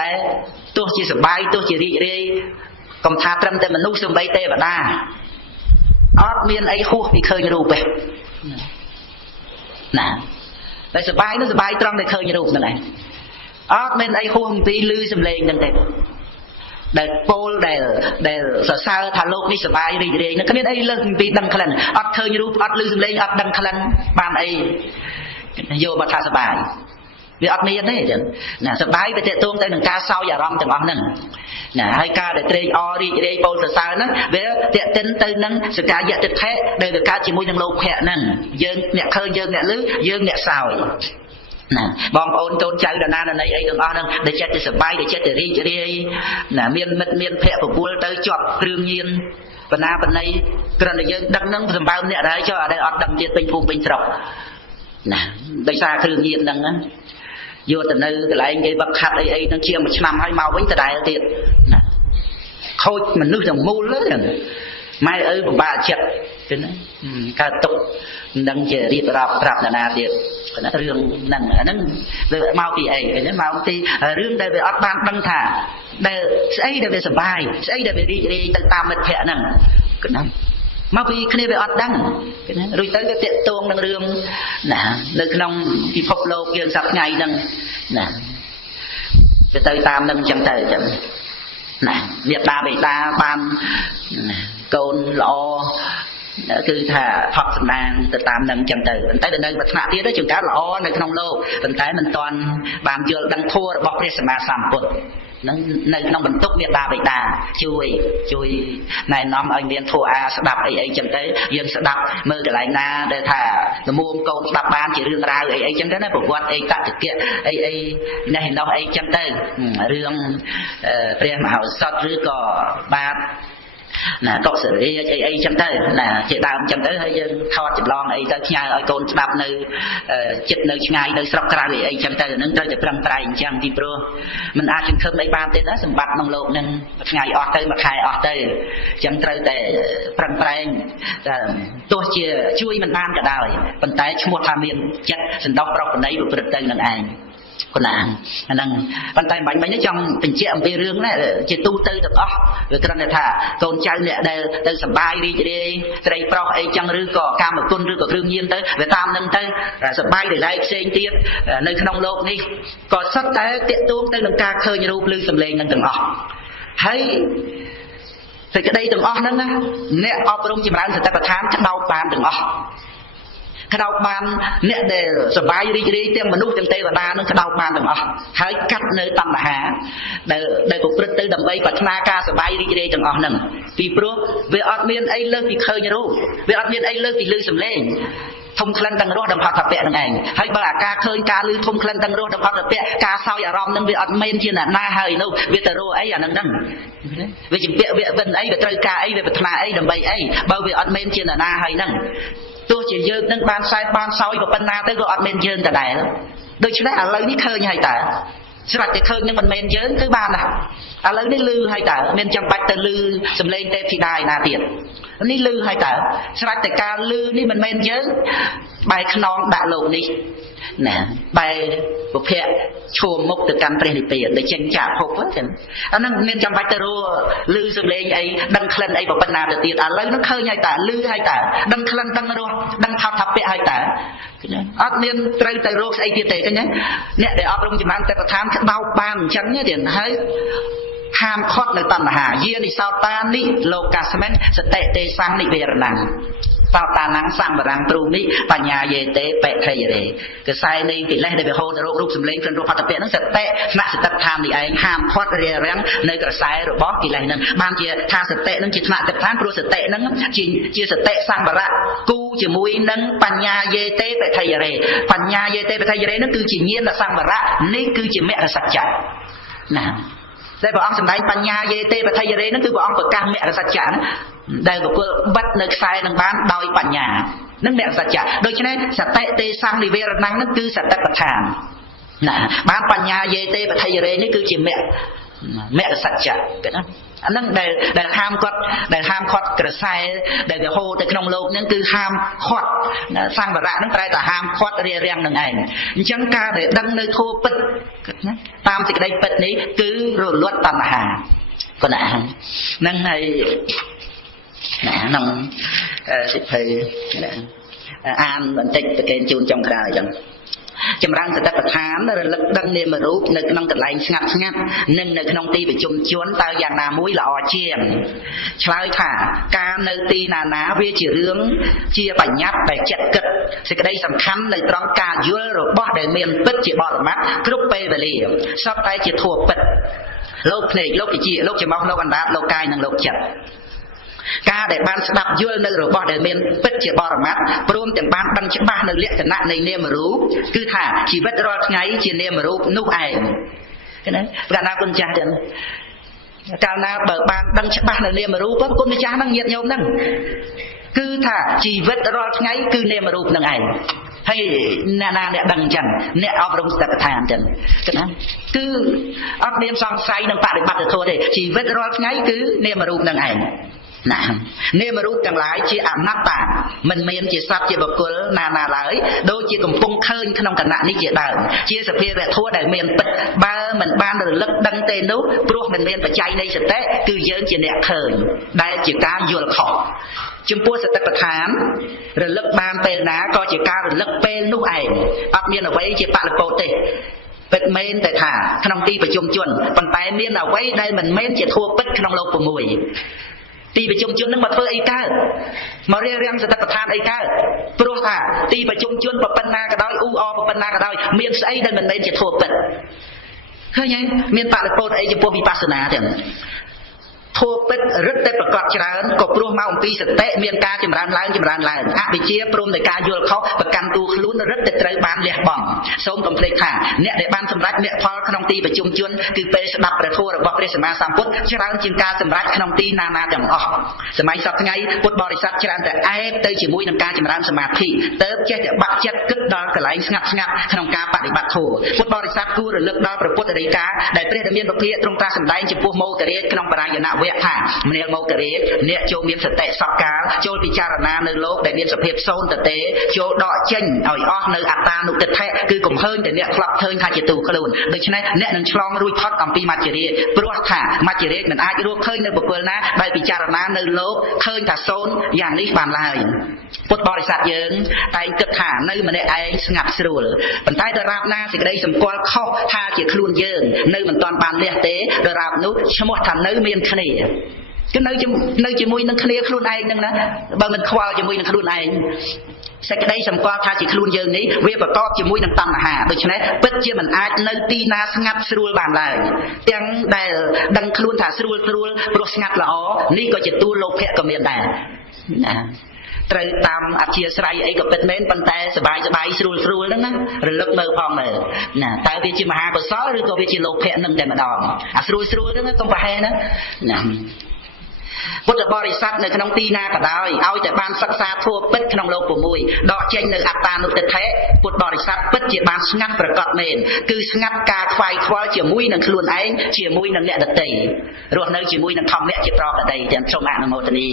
តែទោះជាសបាយទោះជារីករាយកុំថាត្រឹមតែមនុស្សសំបីទេវតាអត់មានអីហួសពីឃើញរូបទេណាតែសបាយនោះសបាយត្រង់តែឃើញរូបហ្នឹងឯងអត់មានអីហួសអំពីឮសំឡេងហ្នឹងទេដែលពោលដែលសរសើរថាលោកនេះសបាយរីករាយនឹងគ្មានអីលើសពីដឹងក្លិនអត់ឃើញរូបអត់ឮសំឡេងអត់ដឹងក្លិនបានអីយកមកថាសបាយវាអត់មានទេចឹងណាសបាយទៅតេតួងទៅនឹងការសោយអារម្មណ៍ទាំងអស់ហ្នឹងណាហើយការដែលត្រេកអររីករាយពោលសរសើរហ្នឹងវាតេតិនទៅនឹងសកាយៈទិដ្ឋិដែលវាកើតជាមួយនឹងលោកភៈហ្នឹងយើងអ្នកឃើញយើងអ្នកឮយើងអ្នកសោយណាបងប្អូនកូនចៅដណាណីអីទាំងអស់ហ្នឹងដែលចិត្តទៅសប្បាយដែលចិត្តទៅរីករាយណាមានមិត្តមានភ័ក្រប្រពន្ធទៅជាប់គ្រឿងញៀនបណ្ណាបណ្ណៃគ្រាន់តែយើងដឹងហ្នឹងសម្បើមអ្នកដែរចុះអត់ដែលអត់ដឹងទៀតពេញភូមិពេញស្រុកណាដោយសារគ្រឿងញៀនហ្នឹងយកទៅនៅកន្លែងគេវឹកខាត់អីហ្នឹងជា1ឆ្នាំហើយមកវិញដដែលទៀតណាខូចមនុស្សទាំងមូលហ្នឹងម៉ែឪពិបាកចិត្តឃើញណាកើតទុកមិនដឹងជារៀបរាប់ប្រាប់ណាទៀតរឿងហ្នឹងអាហ្នឹងលើមកពីអីឃើញទេមកពីរឿងដែលវាអត់បានដឹងថាដែលស្អីដែលវាសុបាយស្អីដែលវារីករាយទៅតាមមិត្តភ័ក្តិហ្នឹងឃើញណាមកពីគ្នាវាអត់ដឹងឃើញណារួចទៅវាតាក់ទងនឹងរឿងណានៅក្នុងពិភពលោកយើងសប្តាហ៍ថ្ងៃហ្នឹងណាទៅតាមនឹងអញ្ចឹងទៅអញ្ចឹងណាមេត្តាបិតាបានកូនល្អគឺថាផកសម្ដានទៅតាមនឹងអញ្ចឹងទៅប៉ុន្តែនៅវត្តៈទៀតជួនកាលល្អនៅក្នុងលោកប៉ុន្តែមិនទាន់បានយល់ដឹងធម៌របស់ព្រះសម្មាសម្ពុទ្ធនឹងនៅក្នុងបន្ទុកមេត្តាបិតាជួយណែនាំឲ្យមានធម៌អាស្ដាប់អីចឹងទៅយើងស្ដាប់មើលកន្លែងណាដែលថាលមួមកូនស្ដាប់បានជារឿងរ៉ាវអីចឹងទៅណាប្រវត្តិអីតតិកៈអីនេះឯនោះអីចឹងទៅរឿងព្រះមហោសថឬក៏បាទណាកុសរីអីចឹងទៅណាជាដើមចឹងទៅហើយយើងថតចម្លងអីទៅផ្ញើឲ្យកូនស្ដាប់នៅចិត្តនៅឆ្ងាយនៅស្រុកក្រៅអីចឹងទៅនឹងត្រូវតែប្រឹងប្រែងអញ្ចឹងពីព្រោះมันអាចសង្ឃឹមអីបានទេណាសម្បត្តិក្នុងលោកនឹងមួយថ្ងៃអស់ទៅមួយខែអស់ទៅអញ្ចឹងត្រូវតែប្រឹងប្រែងទោះជាជួយមិនបានក៏ដោយប៉ុន្តែឈ្មោះថាមានចិត្តសន្តោសប្រកបនៃប្រព្រឹត្តទៅនឹងឯងគណាអាហ្នឹងប៉ុន្តែបាញ់នេះចង់បញ្ជាក់អំពីរឿងនេះជាទូទៅទាំងអស់វាគ្រាន់តែថាកូនចៅអ្នកដែលទៅសប្បាយរីករាយស្រីប្រុសអីចឹងឬក៏កាមគុណឬក៏គ្រឿងញៀនទៅវាតាមនឹងទៅសប្បាយដោយឡែកផ្សេងទៀតនៅក្នុងโลกនេះក៏សុទ្ធតែតាក់ទងទៅនឹងការឃើញរូបឬសម្លេងនឹងទាំងអស់ហើយសេចក្តីទាំងអស់ហ្នឹងណាអ្នកអប់រំចម្រើនសតិប្បដ្ឋានក្តោបបានទាំងអស់ក្តោបបានអ្នកដែលសប្បាយរីករាយទាំងមនុស្សទាំងទេវតានឹងក្តោបបានទាំងអស់ហើយកាត់នៅតណ្ហាដែលប្រព្រឹត្តទៅដើម្បីប្រាថ្នាការសប្បាយរីករាយទាំងអស់ហ្នឹងពីព្រោះវាអត់មានអីលើសពីឃើញរូបវាអត់មានអីលើសពីឮសំឡេងធំក្លិនទាំងរស់ដល់ផុតពៈនឹងឯងហើយបើអាការឃើញការឮធំក្លិនទាំងរស់ដល់ផុតពៈការសោយអារម្មណ៍នឹងវាអត់មែនជាអ្នកណាហើយនោះវាទៅរកអីអានឹងហ្នឹងវាជំពាក់វាវិនអីវាត្រូវការអីវាប្រាថ្នាអីដើម្បីអីបើវាអត់មែនជាអ្នកណាហើយហ្នឹងទោះជាយើងនឹងបានសែនបានសោយក៏ប៉ុណ្ណាទៅក៏អត់មែនយើងដដែលដូច្នេះឥឡូវនេះឃើញហើយតើស្រាប់តែឃើញនឹងមិនមែនយើងគឺបានណាឥឡូវនេះឮហើយតើមានចាំបាច់ទៅឮសំឡេងទេពធីតាឯណាទៀតនេះឮហើយតើស្រាប់តែការឮនេះមិនមែនយើងបែរខ្នងដាក់លោកនេះណាបែរពុភៈឈោមមុខទៅកាន់ព្រះនិព្វានដែលចេញចាកភពហ្នឹងអាហ្នឹងមានចាំបាច់ទៅរលឺសំឡេងអីដឹងក្លិនអីប៉ុណ្ណាទៅទៀតឥឡូវហ្នឹងឃើញហើយតើលឺហើយតើដឹងក្លិនដឹងរសដឹងថោថពៈហើយតើអត់មានត្រូវទៅរកស្អីទៀតទេឃើញទេអ្នកដែលអប់រំចម្រើនតែប្រធានក្តោបបានអញ្ចឹងទៀតហើយហាមខត់នៅតណ្ហាយានិសោតានិលោកាស្មិនសតិទេសនិវេរណੰសោតានੰសម្បរੰទ្រូនិបញ្ញាយេតេបេថេរេកសែនៃកិលេសដែលវាហូរទៅរករូបសម្លេងគ្រិនរូបផតពៈហ្នឹងសតិស្នាក់សតិដ្ឋាននេះឯងហាមផាត់រារាំងនៅក្រសែរបស់កិលេសហ្នឹងបានជាថាសតិហ្នឹងជាថ្នាក់សតិដ្ឋានព្រោះសតិហ្នឹងជាសតិសម្បរៈគូជាមួយនឹងបញ្ញាយេតេបេថេរេបញ្ញាយេតេបេថេរេហ្នឹងគឺជាញាណសម្បរៈនេះគឺជាមគ្គសច្ចៈណាតែព្រះអង្គសម្ដែងបញ្ញាយេតេបថេរេហ្នឹងគឺព្រះអង្គប្រកាសមគ្គសច្ចៈដែលបុគ្គលបិទនៅខ្សែនឹងបានដោយបញ្ញានឹងមគ្គសច្ចៈដូច្នេះសតិទេសੰនិវេរណੰហ្នឹងគឺសតិប្បដ្ឋានណាបានបញ្ញាយេតេបថេរេនេះគឺជាមគ្គ mẹ là sạch chặt cái đó anh đang để ham quật cái sai để cái hồ để trong lâu nên cứ ham quật sang và rạ nó phải là ham quật riêng riêng đằng này chẳng ca để đăng nơi thô bật tam thì cái đây bật đấy cứ rồi luật tầm hà còn nè năng này nè năng thì an vẫn tích cái chun trong cái này chẳng chấm răng sẽ tập thán rồi lực đăng niệm mà rút nơi trong cái lạnh ngặt nên nơi trong ti bị chum chuốn tao dạng nào mũi lọ chiềm trái thả ca nơi ti nà ná về chỉ rướng chia bảnh nhát bẻ chặt cật thì cái đây sầm khăn nơi trong ca dưới rồi bỏ để miền bứt chỉ bỏ mắt group về về liền sắp tay chỉ thua bứt lốc này lốc chỉ lốc chỉ móc lốc ăn đá lốc cay năng lốc chặt ca để ban đập dưới nơi rồi bỏ để miền bứt chỉ bỏ mắt prom chẳng ban đăng chỉ ban nơi liệt cái nạn này niệm mà rú cứ thả chỉ vết roi ngay chỉ niệm mà rú núp ai cái đấy cả na con cha chân cả na bờ ban đăng chỉ ban nơi niệm mà rú có con cha năng nhiệt nhau năng cứ thả chỉ vết roi ngay cứ niệm mà rú năng ai hay na nè đằng chân nè ở trong tập thàn chân cái đó cứ ở đêm song say năng bạn để bắt được thôi thì chỉ vết roi ngay cứ niệm mà rú năng ai nè nếu mà rút chẳng lại chỉ ẩm nát tả mình chỉ sắp chỉ bậc cối nà lại đôi chỉ cùng phung khơi không cả nạn đi chỉ đời chia sẻ về thua đại miền bật ba mình ban được lấp đăng tên nấu pro mình phải chạy đây sẽ té cứ dơn chỉ nẹt khơi đây chỉ cá vô là khó chúng tôi sẽ tập thán rồi lấp ban tên ná coi chỉ cá rồi lấp bên lúc ảnh ấp miền ở vậy chỉ bạn là bộ tệ bật men tại thả không ti phải chung chuẩn còn tay miền ở vậy đây mình men chỉ thua bật không lâu của mùiตีประชุมชนนั้นมาเพื่อไอ้ก้ามาเรียงสถานประธานไอ้ก้าเพราะว่าตีประชุมชนปปันนากระดอยอูอปปันนากระดอยเมียนไอ้ดันมันเป็นจะทั่วเป็นเข้าใจเมียนปากโปรไอ้จะพวกวิปัสสนาเถอะทั่วเป็นรึได้ประกอบฉลาดกบรวมมาองค์ปีสเตะเมียนกาจำรานล้างอะไปเชี่ยปรุงในการโยนเขาประกันตัวลุ้นรึได้เตะบานเลี้ยบ่องส้มกำเพลขาเนี่ยในบ้านสำรักเนี่ยพอขนมตีประชุมชนคือเป็นสดับประทั่วระบบเรศมาสามพุทธฉลาดจินการสำรักขนมตีนาจังออกสมัยสักไงพุทธบริษัทฉลาดแต่ไอ้เตยจีมุ้ยนำการจำรานสมาธิเติบแค่จะบักจัดกึศดอนกระไรงับขนมการปฏิบัติโถพุทธบริษัทกู้หรือเลือกดอนประพุทธอริกาได้เปรียบเทียบประเภทตรงตราสำได้จะพูดโมกเรียขนมปรายนาเวทถ่ายเนียโมกเรศเนี่ยโจมีสเตะสักการโจพิจารณาในโลกแต่เนี่ยสเปียบโซนแต่โจดอเช่นเอาอ้อในอัตตานุตแท้คือกลุ่มเฮิร์นแต่เนี่ยคลับเฮิร์นคาจิตูขลุ่นโดยเฉพาะเนี่ยนั่งฉลองรุยพอดอัมพีมาจิเรียปลุกถ่ามาจิเรียมันอาจจะรู้เฮิร์นในบุคคลนะได้พิจารณาในโลกเฮิร์นแต่โซนอย่างนี้บานลายพุทธบริษัทเยิงแต่กึศถ่าในมันได้ไอ้สงับสรุลปัญไตดาราบหน้าสิ่งใดสมควรเข้าท่าเกี่ยวขลุ่นเยิงในมันตอนบานเลี้ยเตะดาราบนุชมวทันในเมียนคณีcái nơi chỉ mui nâng khné khuôn anh nâng đó bằng mình khoa chỉ mui nâng khuôn anh sẽ cái đây sầm qua tha chỉ khuôn dương ní về và có chỉ mui nâng tăng hà được chứ này bất chi mình ai nơi ti na ngắt srul bàn lại tiếng đại đăng khuôn thả srul pro ngắt là ó ní có chỉ tu lô phệ của miền đại trời tam áp chia sài ấy có bật mến bàn tay sờ bài srul đó nè rồi lấp mơ phong này nè tại vì chỉ mà hà có sói rồi có vì chỉ lô phệ nâng để mà đòn srul đó không phải nữa nèพุทธบริษัทในขนมตีนากระดอยเอาแต่บานศักษาทั่วเป็ดขนมโลกปุ่มมวยดอกเจนในอัตตานุตเทะพุทธบริษัทเป็ดเจียบานงัดประกอบเมนคืองัดกาควายควายเจียมุ้ยนั่งขลุ่นไอ้เจียมุ้ยนั่งเนี่ยดัดตีรวมเนื้อเจียมุ้ยนั่งทำเนี่ยเจียปลอกดัดตีเจียมชมอ่านโมตนี